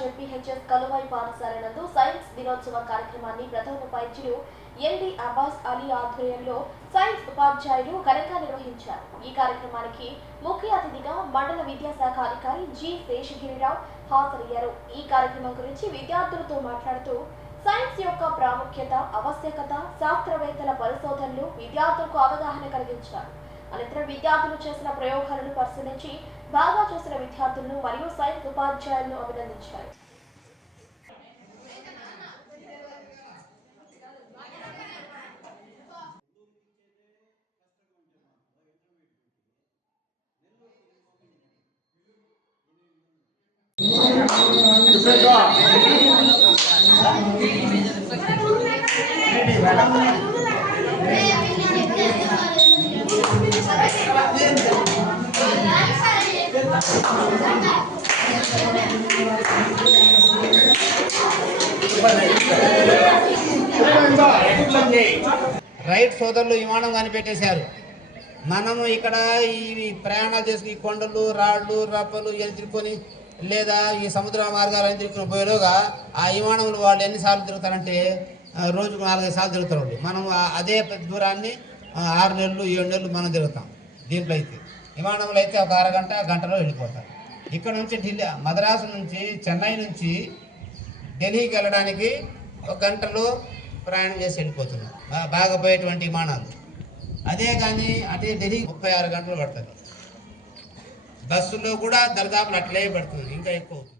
ZPHS Kaluvai పాఠశాల నందు science దినోత్సవ కార్యక్రమాన్ని ప్రథమ ఉపాధ్యాయులు ఎండి అబ్బాస్ అలీ ఆధ్వర్యంలో సైన్స్ ఉపాధ్యాయులు ఘనంగా నిర్వహించారు. ఈ కార్యక్రమానికి ముఖ్య అతిథిగా మండల విద్యాశాఖ అధికారి జి శేషగిరిరావు హాజరయ్యారు. ఈ కార్యక్రమం గురించి విద్యార్థులతో మాట్లాడుతూ సైన్స్ యొక్క ప్రాముఖ్యత, ఆవశ్యకత, శాస్త్రవేత్తల పరిశోధనలు విద్యార్థులకు అవగాహన కలిగించారు. అనంతరం విద్యార్థులు చేసిన ప్రయోగాలను పరిశీలించి బాగా చేసిన విద్యార్థులను మరియు సైన్స్ ఉపాధ్యాయులను అభినందించారు. రైట్ సోదరులు విమానం కనిపెట్టేశారు. మనము ఇక్కడ ఈ ప్రయాణాలు చేసుకుని కొండలు, రాళ్ళు, రప్పలు తిరుక్కొని లేదా ఈ సముద్ర మార్గాలు తిరుక్కుని పోయేలోగా ఆ విమానంలో వాళ్ళు ఎన్నిసార్లు తిరుగుతారంటే రోజుకు 4-5 సార్లు తిరుగుతారు. మనం అదే దూరాన్ని 6 నెలలు 7 నెలలు మనం తిరుగుతాం. దీంట్లో అయితే విమానంలో అయితే ఒక అరగంట గంటలో వెళ్ళిపోతారు. ఇక్కడ నుంచి ఢిల్లీ, మద్రాసు నుంచి, చెన్నై నుంచి ఢిల్లీకి వెళ్ళడానికి 1 గంటలో ప్రయాణం చేసి వెళ్ళిపోతున్నాం బాగా పోయేటువంటి విమానాలు. అదే కానీ అదే ఢిల్లీ 36 గంటలు పడుతుంది. బస్సులో కూడా దరిదాపులు అట్లే పడుతుంది, ఇంకా ఎక్కువ.